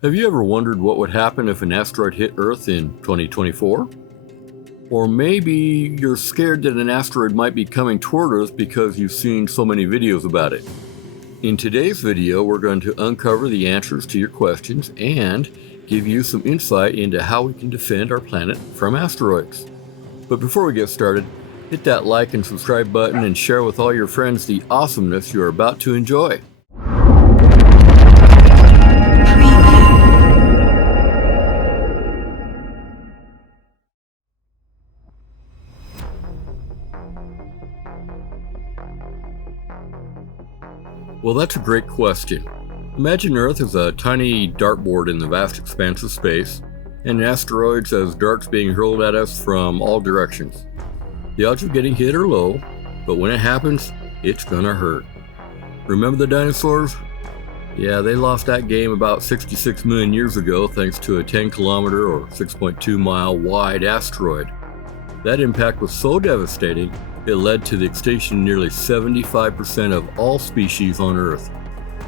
Have you ever wondered what would happen if an asteroid hit Earth in 2024? Or maybe you're scared that an asteroid might be coming toward Earth because you've seen so many videos about it. In today's video, we're going to uncover the answers to your questions and give you some insight into how we can defend our planet from asteroids. But before we get started, hit that like and subscribe button and share with all your friends the awesomeness you're about to enjoy. Well, that's a great question. Imagine Earth as a tiny dartboard in the vast expanse of space, and asteroids as darts being hurled at us from all directions. The odds of getting hit are low, but when it happens, it's gonna hurt. Remember the dinosaurs? Yeah, they lost that game about 66 million years ago thanks to a 10-kilometer or 6.2-mile wide asteroid. That impact was so devastating, it led to the extinction of nearly 75% of all species on Earth.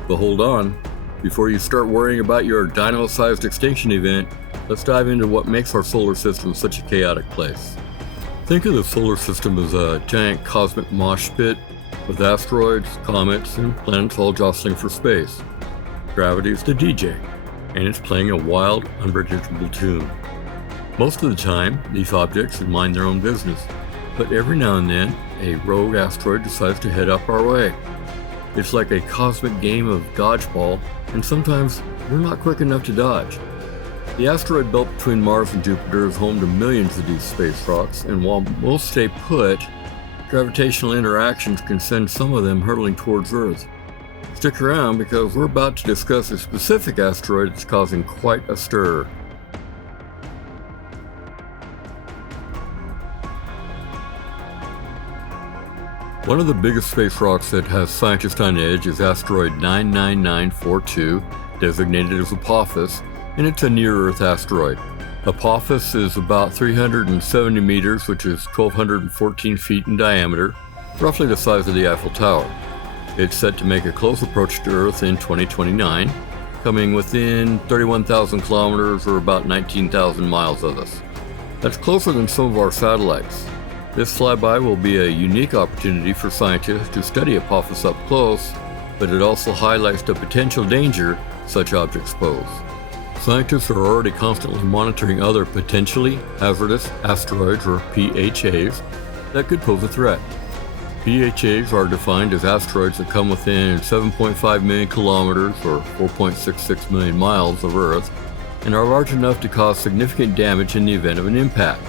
But hold on, before you start worrying about your dino-sized extinction event, let's dive into what makes our solar system such a chaotic place. Think of the solar system as a giant cosmic mosh pit with asteroids, comets, and planets all jostling for space. Gravity is the DJ, and it's playing a wild, unpredictable tune. Most of the time, these objects mind their own business, but every now and then, a rogue asteroid decides to head up our way. It's like a cosmic game of dodgeball, and sometimes we're not quick enough to dodge. The asteroid belt between Mars and Jupiter is home to millions of these space rocks, and while most stay put, gravitational interactions can send some of them hurtling towards Earth. Stick around because we're about to discuss a specific asteroid that's causing quite a stir. One of the biggest space rocks that has scientists on edge is asteroid 99942, designated as Apophis, and it's a near-Earth asteroid. Apophis is about 370 meters, which is 1,214 feet in diameter, roughly the size of the Eiffel Tower. It's set to make a close approach to Earth in 2029, coming within 31,000 kilometers or about 19,000 miles of us. That's closer than some of our satellites. This flyby will be a unique opportunity for scientists to study Apophis up close, but it also highlights the potential danger such objects pose. Scientists are already constantly monitoring other potentially hazardous asteroids, or PHAs, that could pose a threat. PHAs are defined as asteroids that come within 7.5 million kilometers, or 4.66 million miles of Earth, and are large enough to cause significant damage in the event of an impact.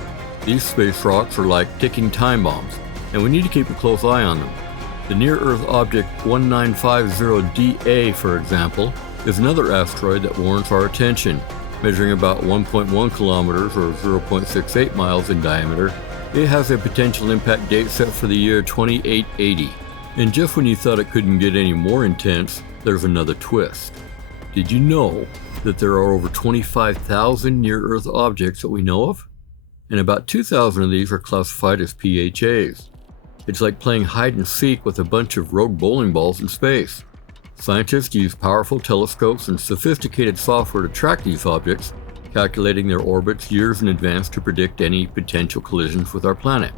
These space rocks are like ticking time bombs, and we need to keep a close eye on them. The near-Earth object 1950DA, for example, is another asteroid that warrants our attention. Measuring about 1.1 kilometers or 0.68 miles in diameter, it has a potential impact date set for the year 2880. And just when you thought it couldn't get any more intense, there's another twist. Did you know that there are over 25,000 near-Earth objects that we know of? And about 2,000 of these are classified as PHAs. It's like playing hide and seek with a bunch of rogue bowling balls in space. Scientists use powerful telescopes and sophisticated software to track these objects, calculating their orbits years in advance to predict any potential collisions with our planet.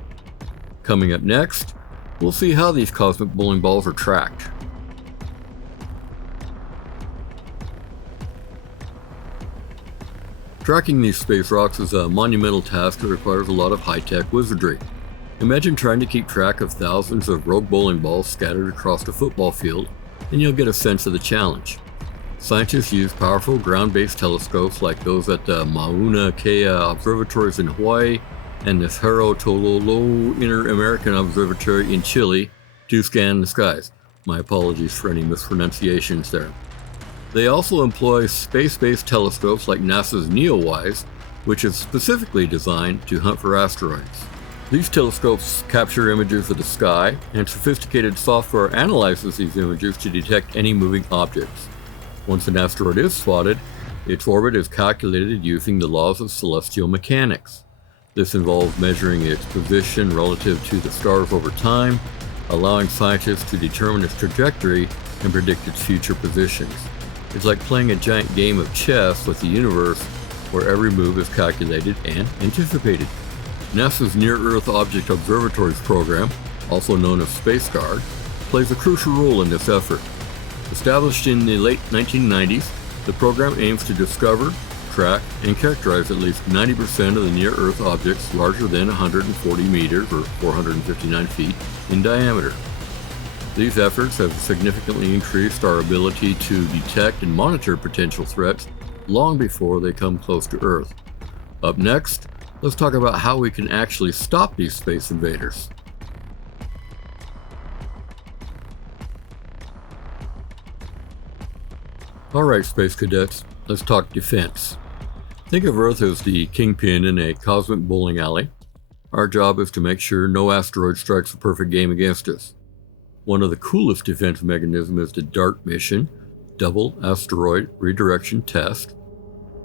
Coming up next, we'll see how these cosmic bowling balls are tracked. Tracking these space rocks is a monumental task that requires a lot of high-tech wizardry. Imagine trying to keep track of thousands of rogue bowling balls scattered across a football field, and you'll get a sense of the challenge. Scientists use powerful ground-based telescopes like those at the Mauna Kea observatories in Hawaii and the Cerro Tololo Inter-American Observatory in Chile to scan the skies. My apologies for any mispronunciations there. They also employ space-based telescopes like NASA's NEOWISE, which is specifically designed to hunt for asteroids. These telescopes capture images of the sky, and sophisticated software analyzes these images to detect any moving objects. Once an asteroid is spotted, its orbit is calculated using the laws of celestial mechanics. This involves measuring its position relative to the stars over time, allowing scientists to determine its trajectory and predict its future positions. It's like playing a giant game of chess with the universe where every move is calculated and anticipated. NASA's Near-Earth Object Observatories program, also known as Space Guard, plays a crucial role in this effort. Established in the late 1990s, the program aims to discover, track, and characterize at least 90% of the near-Earth objects larger than 140 meters or 459 feet in diameter. These efforts have significantly increased our ability to detect and monitor potential threats long before they come close to Earth. Up next, let's talk about how we can actually stop these space invaders. Alright, Space Cadets, let's talk defense. Think of Earth as the kingpin in a cosmic bowling alley. Our job is to make sure no asteroid strikes a perfect game against us. One of the coolest defense mechanisms is the DART mission, Double Asteroid Redirection Test.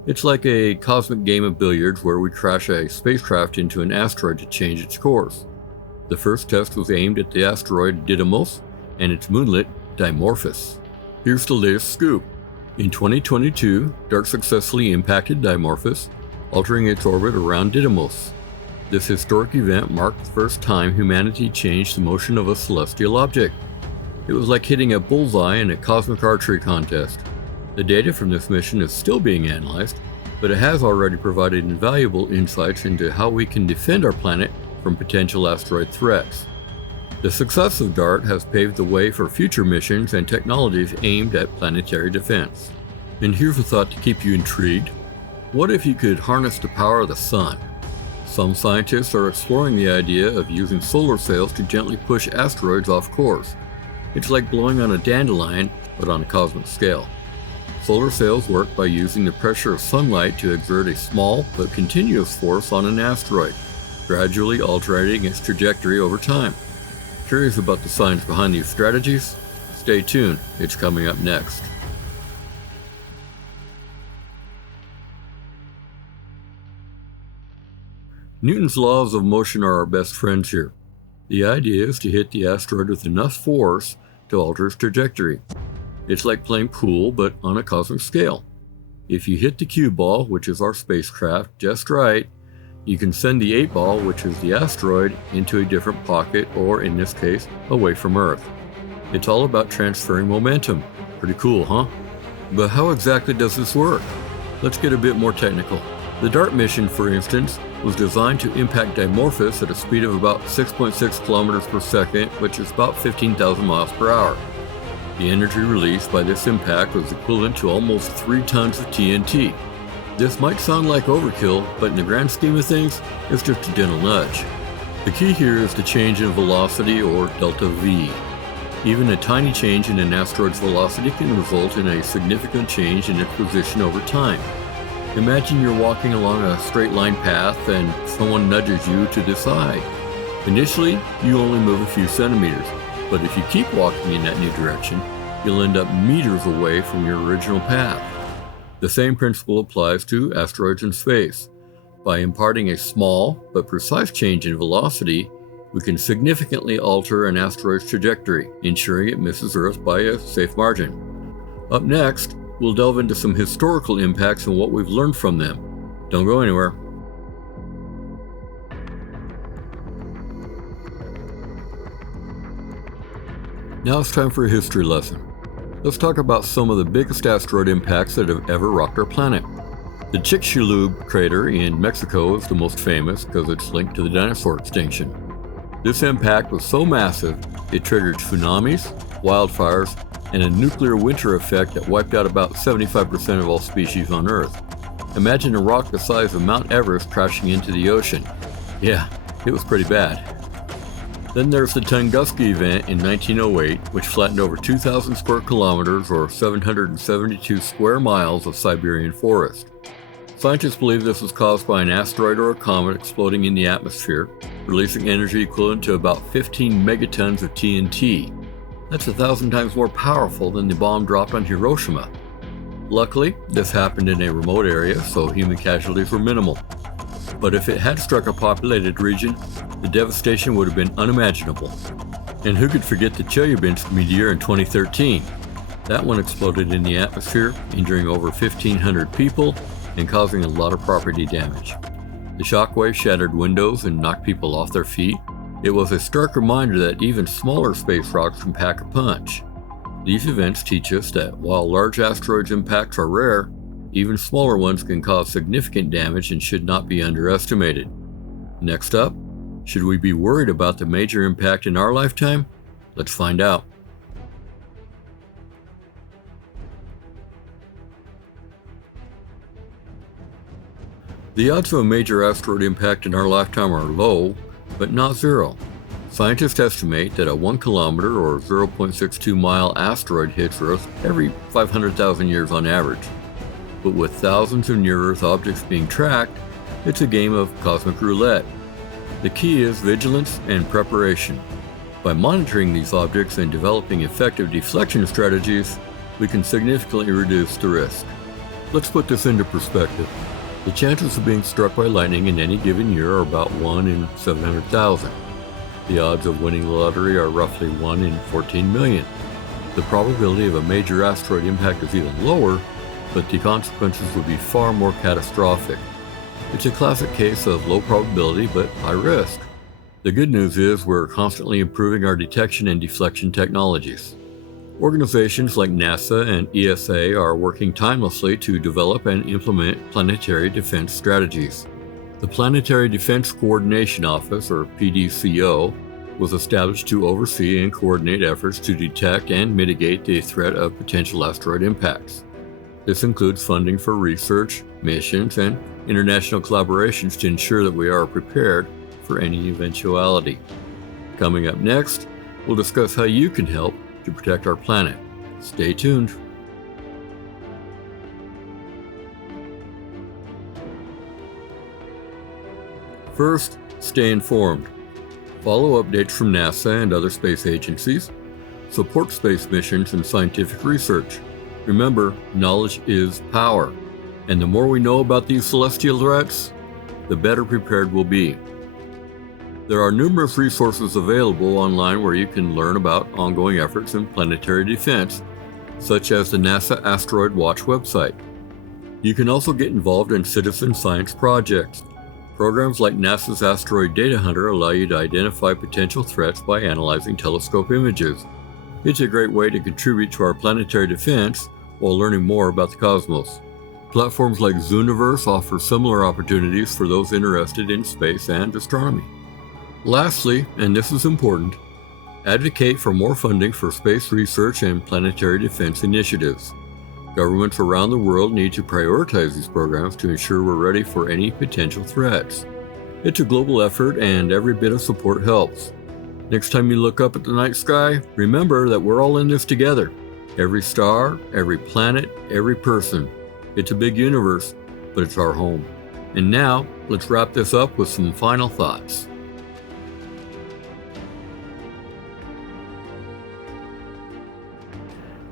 It's like a cosmic game of billiards where we crash a spacecraft into an asteroid to change its course. The first test was aimed at the asteroid Didymos and its moonlet Dimorphos. Here's the latest scoop. In 2022, DART successfully impacted Dimorphos, altering its orbit around Didymos. This historic event marked the first time humanity changed the motion of a celestial object. It was like hitting a bullseye in a cosmic archery contest. The data from this mission is still being analyzed, but it has already provided invaluable insights into how we can defend our planet from potential asteroid threats. The success of DART has paved the way for future missions and technologies aimed at planetary defense. And here's a thought to keep you intrigued. What if you could harness the power of the sun? Some scientists are exploring the idea of using solar sails to gently push asteroids off course. It's like blowing on a dandelion, but on a cosmic scale. Solar sails work by using the pressure of sunlight to exert a small but continuous force on an asteroid, gradually altering its trajectory over time. Curious about the science behind these strategies? Stay tuned, it's coming up next. Newton's laws of motion are our best friends here. The idea is to hit the asteroid with enough force to alter its trajectory. It's like playing pool, but on a cosmic scale. If you hit the cue ball, which is our spacecraft, just right, you can send the 8-ball, which is the asteroid, into a different pocket, or in this case, away from Earth. It's all about transferring momentum. Pretty cool, huh? But how exactly does this work? Let's get a bit more technical. The DART mission, for instance, was designed to impact Dimorphos at a speed of about 6.6 kilometers per second, which is about 15,000 miles per hour. The energy released by this impact was equivalent to almost 3 tons of TNT. This might sound like overkill, but in the grand scheme of things, it's just a gentle nudge. The key here is the change in velocity, or delta V. Even a tiny change in an asteroid's velocity can result in a significant change in its position over time. Imagine you're walking along a straight line path and someone nudges you to the side. Initially, you only move a few centimeters, but if you keep walking in that new direction, you'll end up meters away from your original path. The same principle applies to asteroids in space. By imparting a small but precise change in velocity, we can significantly alter an asteroid's trajectory, ensuring it misses Earth by a safe margin. Up next, we'll delve into some historical impacts and what we've learned from them. Don't go anywhere. Now it's time for a history lesson. Let's talk about some of the biggest asteroid impacts that have ever rocked our planet. The Chicxulub crater in Mexico is the most famous because it's linked to the dinosaur extinction. This impact was so massive, it triggered tsunamis, wildfires, and a nuclear winter effect that wiped out about 75% of all species on Earth. Imagine a rock the size of Mount Everest crashing into the ocean. Yeah, it was pretty bad. Then there's the Tunguska event in 1908, which flattened over 2,000 square kilometers or 772 square miles of Siberian forest. Scientists believe this was caused by an asteroid or a comet exploding in the atmosphere, releasing energy equivalent to about 15 megatons of TNT. That's 1,000 times more powerful than the bomb dropped on Hiroshima. Luckily, this happened in a remote area, so human casualties were minimal. But if it had struck a populated region, the devastation would have been unimaginable. And who could forget the Chelyabinsk meteor in 2013? That one exploded in the atmosphere, injuring over 1,500 people and causing a lot of property damage. The shockwave shattered windows and knocked people off their feet. It was a stark reminder that even smaller space rocks can pack a punch. These events teach us that while large asteroids' impacts are rare, even smaller ones can cause significant damage and should not be underestimated. Next up, should we be worried about the major impact in our lifetime? Let's find out. The odds of a major asteroid impact in our lifetime are low, but not zero. Scientists estimate that a 1 kilometer or 0.62 mile asteroid hits Earth every 500,000 years on average. But with thousands of near-Earth objects being tracked, it's a game of cosmic roulette. The key is vigilance and preparation. By monitoring these objects and developing effective deflection strategies, we can significantly reduce the risk. Let's put this into perspective. The chances of being struck by lightning in any given year are about 1 in 700,000. The odds of winning the lottery are roughly 1 in 14 million. The probability of a major asteroid impact is even lower, but the consequences would be far more catastrophic. It's a classic case of low probability but high risk. The good news is we're constantly improving our detection and deflection technologies. Organizations like NASA and ESA are working tirelessly to develop and implement planetary defense strategies. The Planetary Defense Coordination Office, or PDCO, was established to oversee and coordinate efforts to detect and mitigate the threat of potential asteroid impacts. This includes funding for research, missions, and international collaborations to ensure that we are prepared for any eventuality. Coming up next, we'll discuss how you can help to protect our planet. Stay tuned. First, stay informed. Follow updates from NASA and other space agencies. Support space missions and scientific research. Remember, knowledge is power, and the more we know about these celestial threats, the better prepared we'll be. There are numerous resources available online where you can learn about ongoing efforts in planetary defense, such as the NASA Asteroid Watch website. You can also get involved in citizen science projects. Programs like NASA's Asteroid Data Hunter allow you to identify potential threats by analyzing telescope images. It's a great way to contribute to our planetary defense while learning more about the cosmos. Platforms like Zooniverse offer similar opportunities for those interested in space and astronomy. Lastly, and this is important, advocate for more funding for space research and planetary defense initiatives. Governments around the world need to prioritize these programs to ensure we're ready for any potential threats. It's a global effort and every bit of support helps. Next time you look up at the night sky, remember that we're all in this together. Every star, every planet, every person. It's a big universe, but it's our home. And now, let's wrap this up with some final thoughts.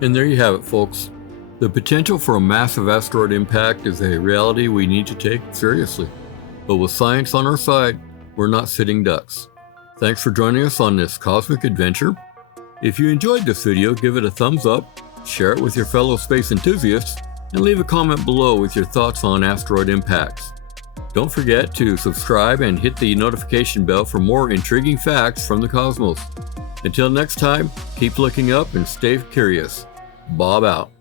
And there you have it, folks. The potential for a massive asteroid impact is a reality we need to take seriously. But with science on our side, we're not sitting ducks. Thanks for joining us on this cosmic adventure. If you enjoyed this video, give it a thumbs up, share it with your fellow space enthusiasts, and leave a comment below with your thoughts on asteroid impacts. Don't forget to subscribe and hit the notification bell for more intriguing facts from the cosmos. Until next time, keep looking up and stay curious. Bob out.